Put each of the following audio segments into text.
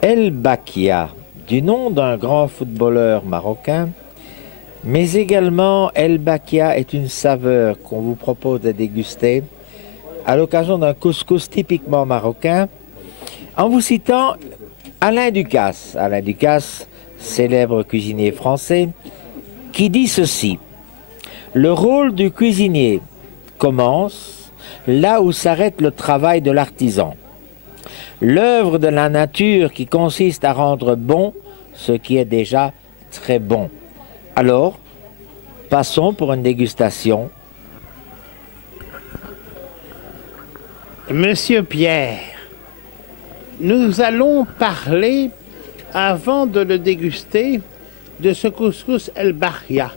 El Bakia, du nom d'un grand footballeur marocain, mais également El Bakia est une saveur qu'on vous propose de déguster à l'occasion d'un couscous typiquement marocain, en vous citant Alain Ducasse. Alain Ducasse, célèbre cuisinier français, qui dit ceci: le rôle du cuisinier commence là où s'arrête le travail de l'artisan. L'œuvre de la nature qui consiste à rendre bon ce qui est déjà très bon. Alors, passons pour une dégustation. Monsieur Pierre, nous allons parler, avant de le déguster, de ce couscous El Bahia,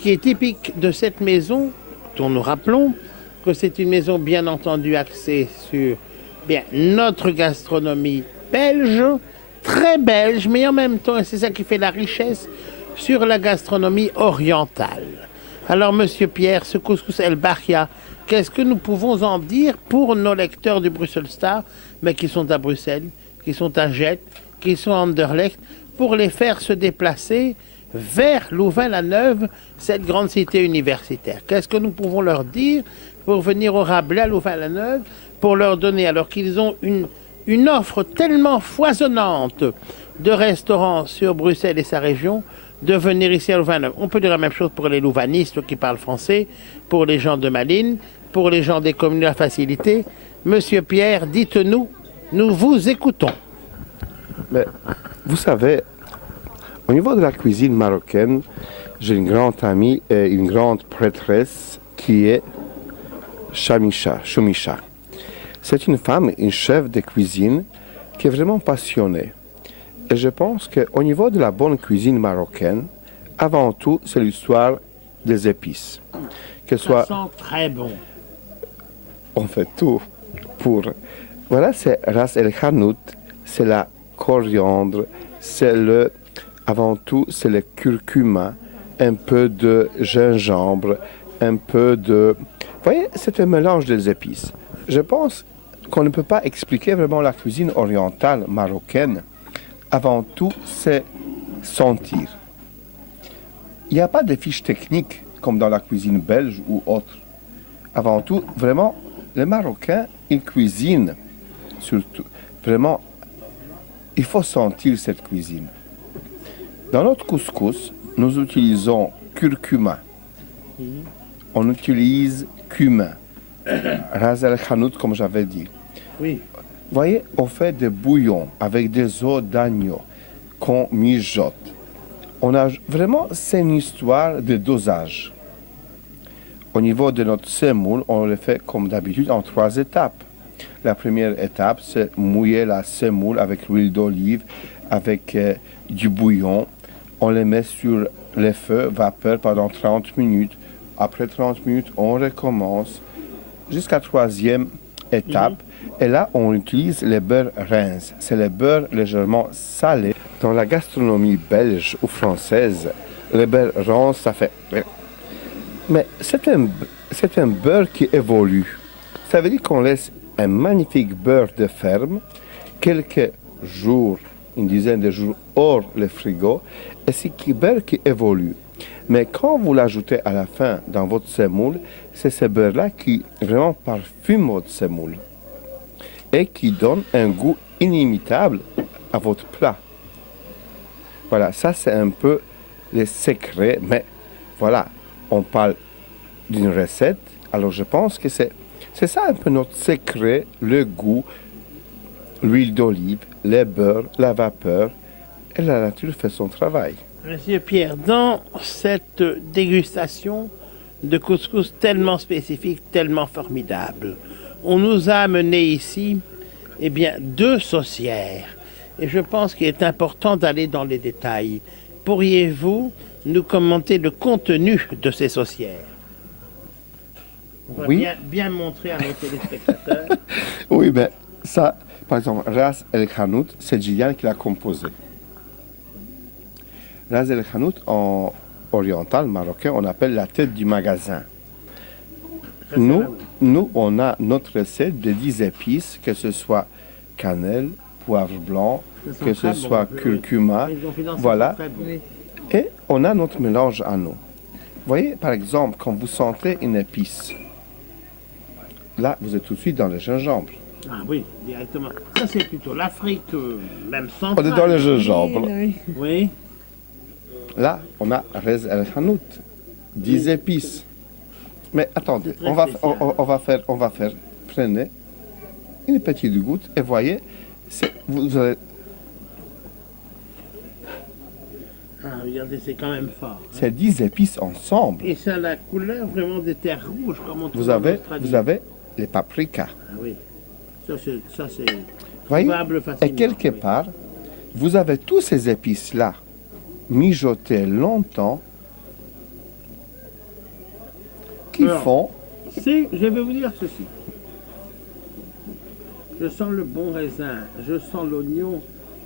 qui est typique de cette maison, dont nous rappelons que c'est une maison bien entendu axée sur notre gastronomie belge, très belge, mais en même temps, et c'est ça qui fait la richesse, sur la gastronomie orientale. Alors, Monsieur Pierre, ce couscous El Bahia, qu'est-ce que nous pouvons en dire pour nos lecteurs du Bruxelles Star, mais qui sont à Bruxelles, qui sont à Gênes, qui sont à Anderlecht, pour les faire se déplacer vers Louvain-la-Neuve, cette grande cité universitaire? Qu'est-ce que nous pouvons leur dire pour venir au Rabelais à Louvain-la-Neuve, pour leur donner, alors qu'ils ont une offre tellement foisonnante de restaurants sur Bruxelles et sa région, de venir ici à Louvain-la-Neuve? On peut dire la même chose pour les louvanistes qui parlent français, pour les gens de Malines, pour les gens des communes à facilité. Monsieur Pierre, dites-nous, nous vous écoutons. Mais, vous savez, au niveau de la cuisine marocaine, j'ai une grande amie et une grande prêtresse qui est Choumicha. C'est une femme, une chef de cuisine qui est vraiment passionnée. Et je pense qu'au niveau de la bonne cuisine marocaine, avant tout, c'est l'histoire des épices. Que Ça sent très bon. On fait tout pour... Voilà, c'est Ras El Hanout, c'est la coriandre, avant tout, c'est le curcuma, un peu de gingembre, un peu de... Vous voyez, c'est un mélange des épices. Je pense qu'on ne peut pas expliquer vraiment la cuisine orientale marocaine. Avant tout, c'est sentir. Il n'y a pas de fiches techniques comme dans la cuisine belge ou autre. Avant tout, vraiment, les Marocains, ils cuisinent surtout. Vraiment, il faut sentir cette cuisine. Dans notre couscous, nous utilisons curcuma. On utilise cumin. Ras el Hanout, comme j'avais dit. Oui. Vous voyez, on fait des bouillons avec des os d'agneau qu'on mijote. Vraiment, c'est une histoire de dosage. Au niveau de notre semoule, on le fait comme d'habitude en 3 étapes. La première étape, c'est mouiller la semoule avec l'huile d'olive, avec du bouillon. On les met sur le feu, vapeur pendant 30 minutes. Après 30 minutes, on recommence jusqu'à 3e étape. Et là, on utilise le beurre Reims. C'est le beurre légèrement salé. Dans la gastronomie belge ou française, le beurre Reims, ça fait... Mais c'est un beurre qui évolue. Ça veut dire qu'on laisse un magnifique beurre de ferme quelques jours, une dizaine de jours hors le frigo, et c'est un beurre qui évolue. Mais quand vous l'ajoutez à la fin dans votre semoule, c'est ce beurre-là qui vraiment parfume votre semoule et qui donne un goût inimitable à votre plat. Voilà, ça c'est un peu le secret, mais voilà, on parle d'une recette, alors je pense que c'est ça un peu notre secret, le goût, l'huile d'olive, le beurre, la vapeur, et la nature fait son travail. Monsieur Pierre, dans cette dégustation de couscous tellement spécifique, tellement formidable, on nous a amené ici, 2 saucières. Et je pense qu'il est important d'aller dans les détails. Pourriez-vous nous commenter le contenu de ces saucières? On va Oui. bien montrer à nos téléspectateurs. Oui, ben ça, par exemple, Ras El Hanout, c'est Gillian qui l'a composé. Ras El Hanout, en oriental marocain, on appelle la tête du magasin. Nous, on a notre recette de 10 épices, que ce soit cannelle, poivre blanc, Ils sont que ce très soit bons. curcuma. Les confidents sont Voilà. très bons. Et on a notre mélange à nous. Voyez, par exemple, quand vous sentez une épice, là, vous êtes tout de suite dans le gingembre. Ah oui, directement. Ça, c'est plutôt l'Afrique, même On centrale. est dans le gingembre. Oui. Là, on a Rez el Hanout, 10 épices. Mais attendez, C'est très on va, spécial. on va faire, prenez une petite goutte et voyez, vous allez, Ah, regardez, c'est quand même fort. c'est 10 épices ensemble. Et ça a la couleur vraiment des terres rouges, comme on trouve en Australie. Vous avez les paprikas. Ah oui. Ça, c'est Voyez, trouvable facilement. et quelque oui. part, vous avez tous ces épices-là mijotés longtemps qui Alors, font, Je vais vous dire ceci. Je sens le bon raisin, je sens l'oignon,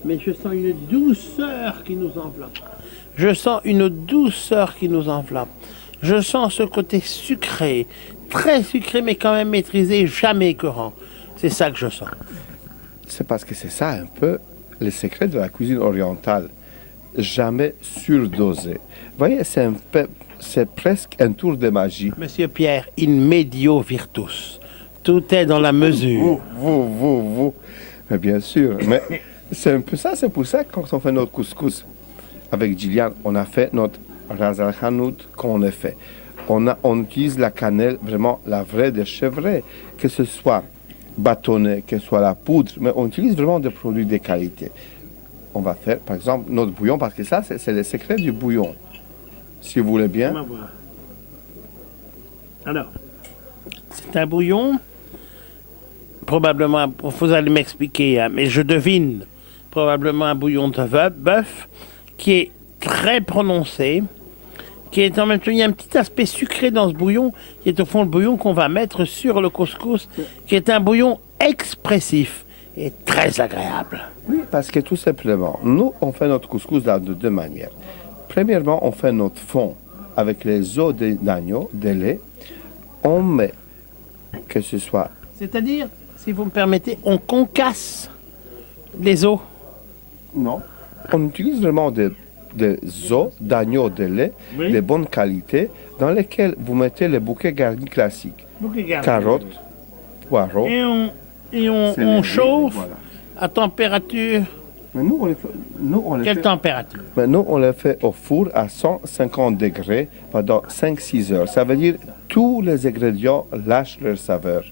mais je sens une douceur qui nous enveloppe. Je sens une douceur qui nous enveloppe. Je sens ce côté sucré, très sucré, mais quand même maîtrisé, jamais écœurant. C'est ça que je sens. c'est parce que c'est ça un peu le secret de la cuisine orientale. Jamais surdosé. Voyez, c'est presque un tour de magie. Monsieur Pierre, in medio virtus. Tout est dans la mesure. Vous. Mais bien sûr. Mais c'est un peu ça. C'est pour ça que quand on fait notre couscous avec Gillian, on a fait notre ras al hanout qu'on a fait. On utilise la cannelle, vraiment la vraie de chevret, que ce soit bâtonné, que ce soit la poudre, mais on utilise vraiment des produits de qualité. On va faire, par exemple, notre bouillon, parce que ça, c'est le secret du bouillon. Si vous voulez bien. On va voir. Alors, c'est un bouillon, probablement, vous allez m'expliquer, hein, mais je devine, probablement un bouillon de bœuf qui est très prononcé, qui est en même temps, il y a un petit aspect sucré dans ce bouillon, qui est au fond le bouillon qu'on va mettre sur le couscous, qui est un bouillon expressif et très agréable. Oui, parce que tout simplement, nous, on fait notre couscous de deux manières. Premièrement, on fait notre fond avec les os d'agneau, de lait. On met, que ce soit... C'est-à-dire, si vous me permettez, on concasse les os. Non. On utilise vraiment des os d'agneau, de lait, Oui. de bonne qualité, dans lesquels vous mettez les bouquets garnis classiques. Carottes, poireaux. Et on céleri, chauffe voilà. à température. Mais nous, on les Quelle fait... température? Mais nous, on le fait au four à 150 degrés pendant 5-6 heures. Ça veut dire que tous les ingrédients lâchent leur saveur.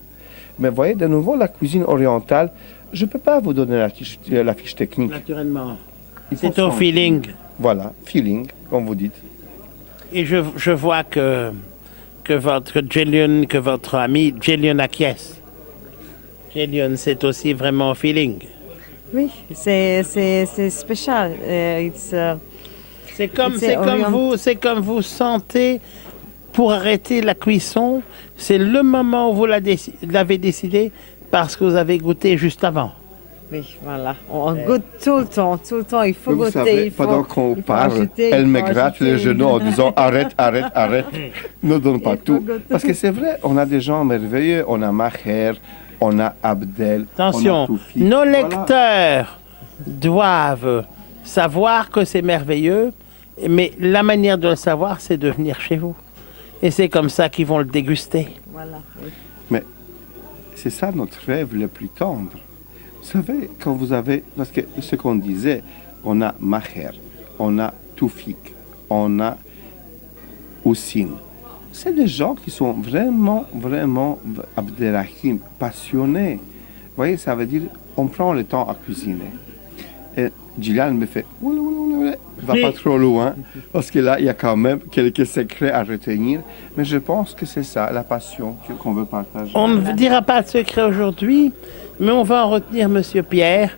Mais voyez, de nouveau, la cuisine orientale, je ne peux pas vous donner la fiche technique. Naturellement. Il faut C'est au sentir. feeling. Voilà, feeling, comme vous dites. Et je vois que votre ami Jillian acquiesce. Jillian, c'est aussi vraiment au feeling. Oui, c'est spécial. C'est comme C'est vous sentez pour arrêter la cuisson, c'est le moment où vous l'avez décidé parce que vous avez goûté juste avant. Oui, voilà. On goûte tout le temps. Il faut Mais vous goûter. savez, il faut, pendant qu'on il faut parle, ajouter, elle il me faut gratte les ajouter. genoux en disant arrête. Ne donne pas Il faut tout. goûter. Parce que c'est vrai, on a des gens merveilleux. On a Maher, on a Abdel. on a Attention, Toufik. nos Voilà. lecteurs doivent savoir que c'est merveilleux, mais la manière de le savoir, c'est de venir chez vous. Et c'est comme ça qu'ils vont le déguster. Voilà. oui. C'est ça notre rêve le plus tendre. Vous savez, quand vous avez... Parce que ce qu'on disait, on a Maher, on a Toufik, on a Houssine. C'est des gens qui sont vraiment Abdelrahim, passionnés. Vous voyez, ça veut dire on prend le temps à cuisiner. Et Gillian me fait va pas trop loin, parce que là, il y a quand même quelques secrets à retenir. Mais je pense que c'est ça, la passion qu'on veut partager. On ne dira pas de secret aujourd'hui, mais on va en retenir, Monsieur Pierre,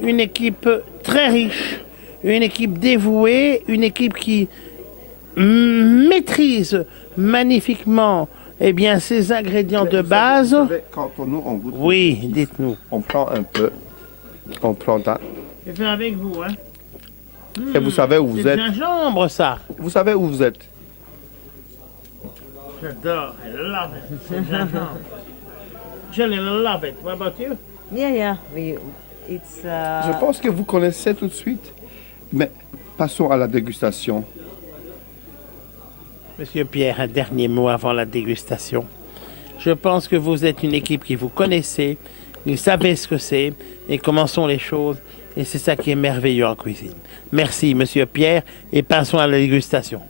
une équipe très riche, une équipe dévouée, une équipe qui maîtrise magnifiquement ses ingrédients de base. Vous savez, quand nous, on goûte, Oui, dites-nous. on prend un peu, on prend un... Je fais avec vous, hein. Et vous savez où vous C'est êtes. du gingembre, ça. Vous savez où vous êtes. J'adore, I love it. C'est gingembre. Jill, I love it. What about you? Yeah. It's Je pense que vous connaissez tout de suite. Mais passons à la dégustation. Monsieur Pierre, un dernier mot avant la dégustation. Je pense que vous êtes une équipe qui vous connaissez, vous savez ce que c'est et comment sont les choses. Et c'est ça qui est merveilleux en cuisine. Merci, Monsieur Pierre, et passons à la dégustation.